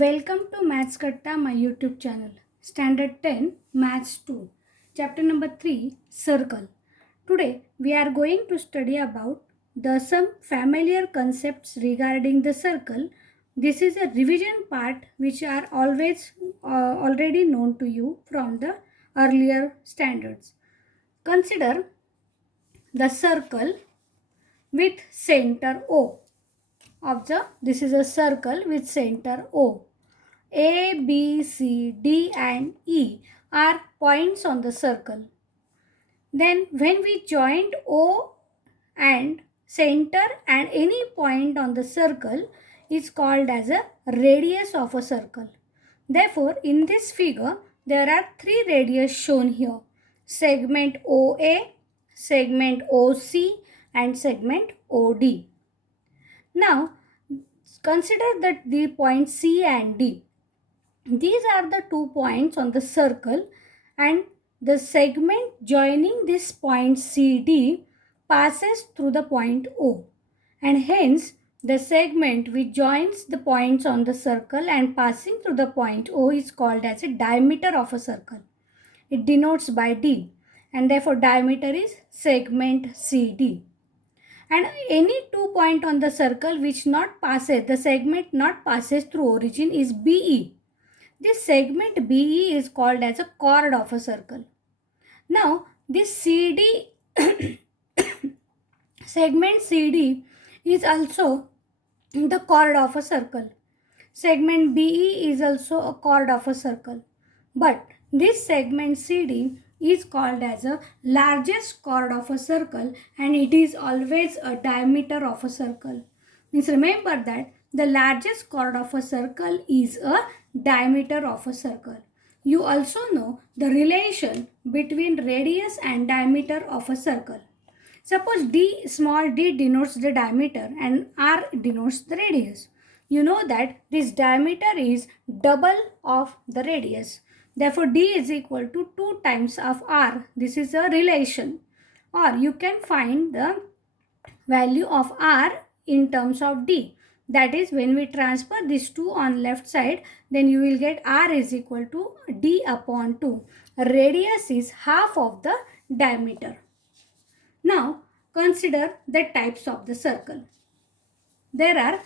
Welcome to Maths Katta, my YouTube channel. Standard 10, Maths 2. Chapter number 3, Circle. Today, we are going to study about some familiar concepts regarding the circle. This is a revision part which are already known to you from the earlier standards. Consider the circle with center O. Observe, this is a circle with center O. A, B, C, D and E are points on the circle. Then when we joined O and center and any point on the circle is called as a radius of a circle. Therefore, in this figure, there are three radius shown here. Segment OA, segment OC and segment OD. Now, consider that the points C and D. These are the 2 points on the circle and the segment joining this point CD passes through the point O, and hence the segment which joins the points on the circle and passing through the point O is called as a diameter of a circle. It denotes by D, and therefore diameter is segment CD. And any 2 point on the circle which the segment not passes through origin is BE. This segment BE is called as a chord of a circle. Now, this CD, segment CD is also the chord of a circle. Segment BE is also a chord of a circle. But this segment CD is called as a largest chord of a circle, and it is always a diameter of a circle. Means remember that the largest chord of a circle is a diameter of a circle. You also know the relation between radius and diameter of a circle. Suppose d, small d denotes the diameter and r denotes the radius. You know that this diameter is double of the radius. Therefore, d is equal to 2 times of r. This is a relation. Or you can find the value of r in terms of d. That is, when we transfer these two on left side, then you will get r is equal to d upon 2. Radius is half of the diameter. Now, consider the types of the circle. There are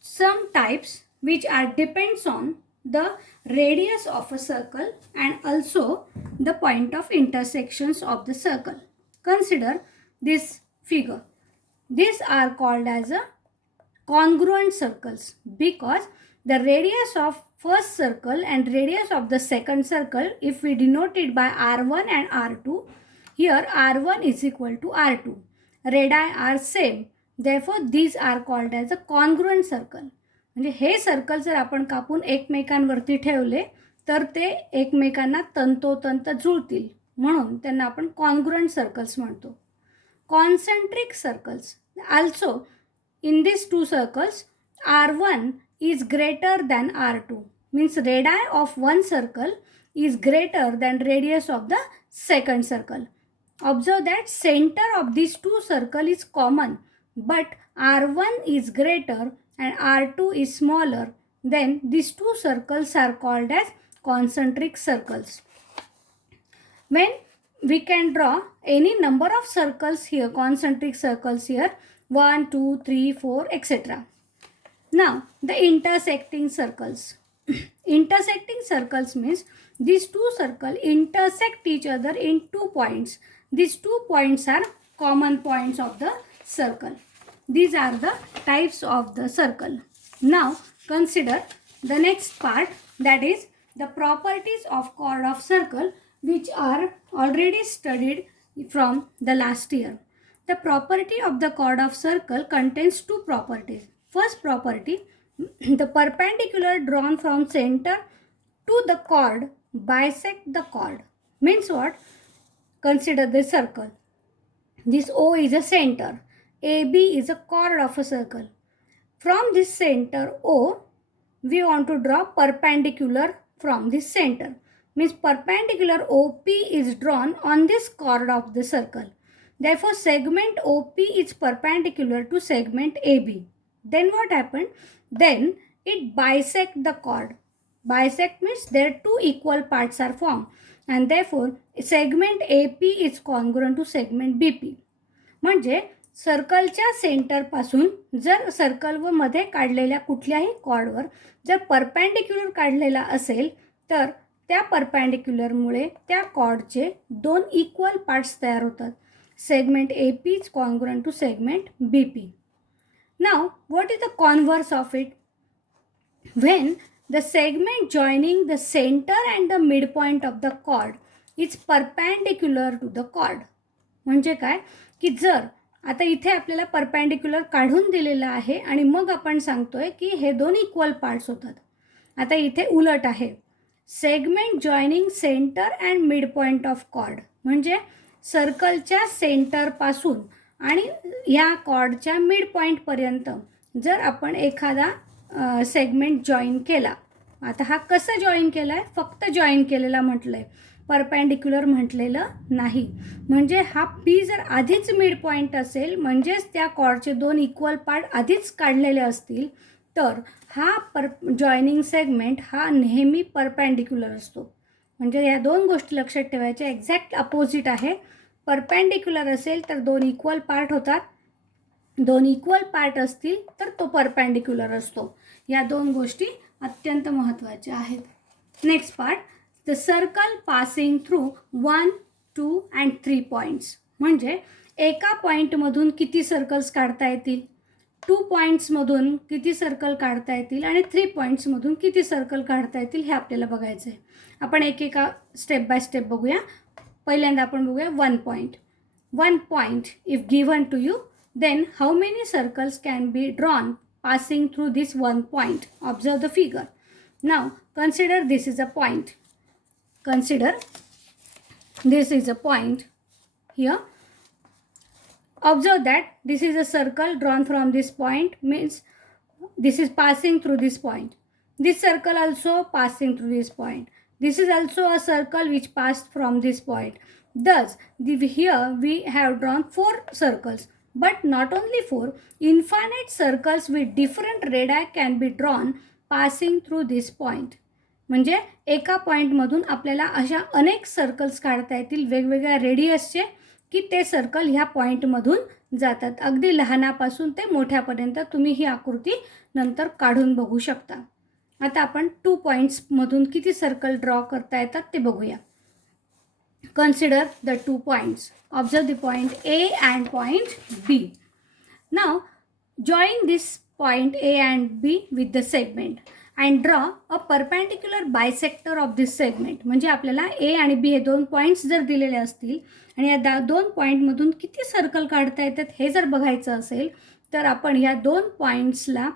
some types which depends on the radius of a circle and also the point of intersections of the circle. Consider this figure. These are called as a congruent circles because the radius of first circle and radius of the second circle, if we denote it by r1 and r2, here r1 is equal to r2. Radii are same. Therefore, these are called as a congruent circle. म्हणजे हे circle जर आपण कापून एकमेकांवरती ठेवले तर ते एकमेकांना तंतोतंत जुळतील, म्हणून त्यांना आपण कॉन्ग्रुएंट सर्कल्स म्हणतो. Concentric circles also in these two circles r1 is greater than r2, means radii of one circle is greater than radius of the second circle. Observe that center of these two circles is common, but r1 is greater and r2 is smaller. Then these two circles are called as concentric circles. When we can draw any number of circles here, concentric circles here, 1, 2, 3, 4, etc. Now, the intersecting circles. Intersecting circles means these two circles intersect each other in 2 points. These 2 points are common points of the circle. These are the types of the circle. Now, consider the next part, that is the properties of chord of circle, which are already studied from the last year. The property of the chord of circle contains 2 properties. First property, the perpendicular drawn from center to the chord bisect the chord. Means what? Consider this circle. This O is a center. AB is a chord of a circle. From this center O, we want to draw perpendicular from this center. Means perpendicular OP is drawn on this chord of the circle. Therefore, segment OP is perpendicular to segment AB. Then what happened? Then it bisect the chord. Bisect means there two equal parts are formed and therefore segment AP is congruent to segment BP. म्हणजे सर्कलच्या सेंटरपासून जर circle व मध्ये काढलेल्या कुठल्याही कॉर्डवर जर perpendicular काढलेला असेल तर त्या परपॅन्डिक्युलरमुळे त्या कॉर्डचे दोन इक्वल पार्ट्स तयार होतात. Segment AP is congruent to segment BP. Now what is the converse of it? When the segment joining the center and the midpoint of the chord is perpendicular to the chord. म्हणजे काय की जर आता इथे आपल्याला perpendicular काढून दिलेलं आहे आणि मग आपण सांगतोय की हे दोन इक्वल पार्ट्स होतात. आता इथे उलट आहे. Segment joining centre and mid point of chord म्हणजे सर्कलच्या सेंटरपासून आणि ह्या कॉर्डच्या मिड पॉईंटपर्यंत जर आपण एखादा सेगमेंट जॉईन केला. आता हा कसं जॉईन केला आहे? फक्त जॉईन केलेला म्हटलं आहे, परपॅन्डिक्युलर म्हटलेलं नाही. म्हणजे हा पी जर आधीच मिड पॉईंट असेल म्हणजेच त्या कॉर्डचे दोन इक्वल पार्ट आधीच काढलेले असतील तर हा जॉईनिंग सेगमेंट हा नेहमी परपॅन्डिक्युलर असतो. म्हणजे या दोन गोष्टी लक्षात ठेवायच्या. एक्झॅक्ट अपोजिट आहे. परपॅन्डिक्युलर असेल तर दोन इक्वल पार्ट होतात, दोन इक्वल पार्ट असतील तर तो परपॅन्डिक्युलर असतो. या दोन गोष्टी अत्यंत महत्त्वाच्या आहेत. Next part, the circle passing through 1, 2 and 3 points. म्हणजे एका पॉईंटमधून किती सर्कल्स काढता येतील, 2 पॉईंट्समधून किती सर्कल काढता येतील आणि 3 पॉईंट्समधून किती सर्कल काढता येतील हे आपल्याला बघायचं आहे. आपण एकेका स्टेप बाय स्टेप बघूया. पहिल्यांदा आपण बघूया 1 point. 1 point if given to you then how many circles can be drawn passing through this 1 point? Observe the figure. Now consider this is a point. Consider this is a point here. Observe that this is a circle drawn from this point, means this is passing through this point. This circle also passing through this point. This is also a circle which passed from this point. Thus here we have drawn 4 circles. But not only 4, infinite circles with different radii can be drawn passing through this point. म्हणजे एका पॉईंटमधून आपल्याला अशा अनेक circles काढता येतील वेगवेगळ्या रेडियसचे की ते सर्कल ह्या पॉईंटमधून जातात. अगदी लहानापासून ते मोठ्यापर्यंत तुम्ही ही आकृती नंतर काढून बघू शकता. आता आपण 2 पॉईंट्समधून किती सर्कल ड्रॉ करता येतात ते बघूया. Consider the 2 points. Observe the point A and point B. Now join this point A and B with the segment and draw a perpendicular bisector of this segment. म्हणजे आपल्याला A आणि B हे 2 points जर दिलेले असतील आणि या 2 पॉईंटमधून किती सर्कल काढता येतात हे जर बघायचं असेल तर आपण ह्या 2 पॉईंट्सला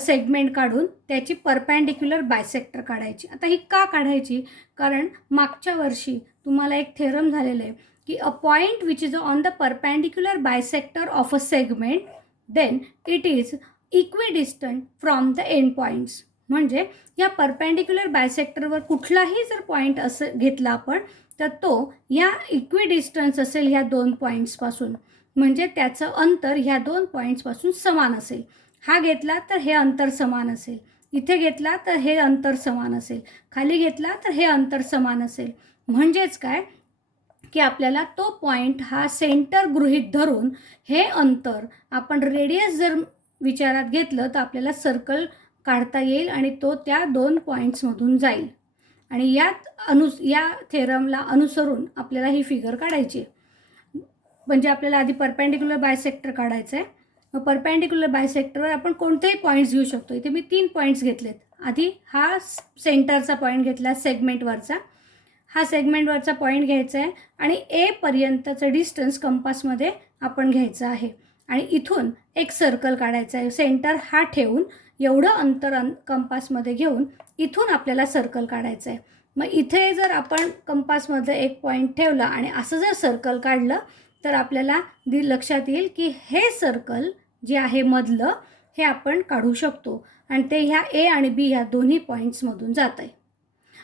सेगमेंट काढून त्याची परपॅन्डिक्युलर बायसेक्टर काढायची. आता ही का काढायची? कारण मागच्या वर्षी तुम्हाला एक थेरम झालेलं आहे की a point which is on the perpendicular bisector of a segment then it is equidistant from the end points. म्हणजे या परपॅन्डिक्युलर बायसेक्टरवर कुठलाही जर पॉईंट असं घेतला आपण तर तो या इक्विडिस्टन्स असेल ह्या 2 पॉईंट्सपासून. म्हणजे त्याचं अंतर ह्या 2 पॉईंट्सपासून समान असेल. हा घेतला तर हे अंतर समान असेल, इथे घेतला तर हे अंतर समान असेल, खाली घेतला तर हे अंतर समान असेल. म्हणजेच काय की आपल्याला तो पॉईंट हा सेंटर गृहीत धरून हे अंतर आपण रेडियस जर विचारात घेतलं तर आपल्याला सर्कल काढता येईल आणि तो त्या 2 पॉईंट्समधून जाईल. आणि या थेरमला अनुसरून आपल्याला ही फिगर काढायची. म्हणजे आपल्याला आधी परपॅन्डिक्युलर बायसेक्टर काढायचं आहे. परपॅन्डिक्युलर बायसेक्टरवर आपण कोणतेही पॉईंट्स घेऊ शकतो. इथे मी 3 पॉईंट्स घेतलेत. आधी हा सेंटरचा पॉईंट घेतला सेगमेंटवरचा. हा सेगमेंटवरचा पॉईंट घ्यायचा आहे आणि ए पर्यंतचं डिस्टन्स कंपासमध्ये आपण घ्यायचं आहे आणि इथून एक सर्कल काढायचं आहे. सेंटर हा ठेवून एवढं अंतर कंपासमध्ये घेऊन इथून आपल्याला सर्कल काढायचं आहे. मग इथे जर आपण कंपासमध्ये एक पॉईंट ठेवला आणि असं जर सर्कल काढलं तर आपल्याला लक्षात येईल की हे सर्कल जे आहे मधलं हे आपण काढू शकतो आणि ते ह्या ए आणि बी ह्या दोन्ही पॉईंट्समधून जात आहे.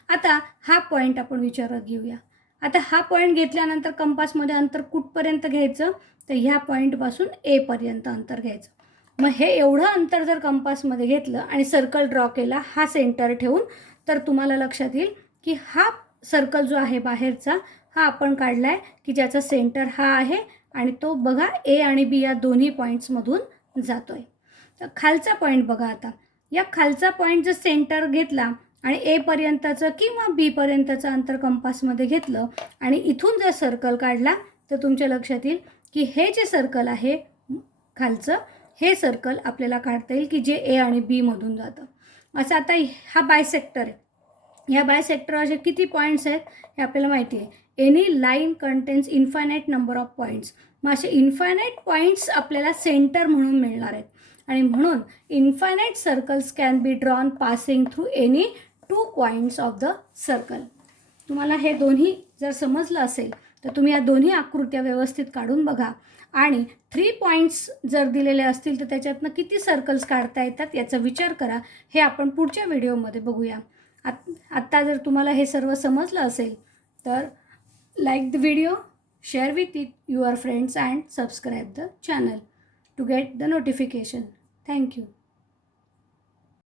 आता हा पॉईंट आपण विचारात घेऊया. आता हा पॉईंट घेतल्यानंतर कंपासमध्ये अंतर कुठपर्यंत घ्यायचं तर ह्या पॉईंटपासून ए पर्यंत अंतर घ्यायचं. मग हे एवढं अंतर जर कंपासमध्ये घेतलं आणि सर्कल ड्रॉ केला हा सेंटर ठेवून, तर तुम्हाला लक्षात येईल की हा सर्कल जो आहे बाहेरचा हा आपण काढला आहे की ज्याचा सेंटर हा आहे आणि तो बघा ए आणि बी या दोन्ही पॉईंट्समधून जातो आहे. तर खालचा पॉईंट बघा आता. या खालचा पॉईंट जर सेंटर घेतला आणि एपर्यंतचं किंवा बीपर्यंतचं अंतर कंपासमध्ये घेतलं आणि इथून जर सर्कल काढला तर तुमच्या लक्षात येईल की हे जे सर्कल आहे खालचं, हे सर्कल आपल्याला काढता येईल की जे ए आणि बीमधून जातं. असं आता हा बायसेक्टर आहे. ह्या बायसेक्टरचे किती पॉईंट्स आहेत हे आपल्याला माहिती आहे. Any line contains infinite number of points. मग असे इन्फायनाईट पॉईंट्स आपल्याला सेंटर म्हणून मिळणार आहेत आणि म्हणून infinite circles can be drawn passing through any 2 points of the circle. तुम्हाला हे दोन्ही जर समजलं असेल तर तुम्ही या दोन्ही आकृत्या व्यवस्थित काढून बघा आणि 3 पॉईंट्स जर दिलेले असतील तर त्याच्यातनं किती सर्कल्स काढता येतात याचा विचार करा. हे आपण पुढच्या व्हिडिओमध्ये बघूया. आत्ता जर तुम्हाला हे सर्व समजलं असेल तर like the video, share with your friends and subscribe the channel to get the notification. Thank you.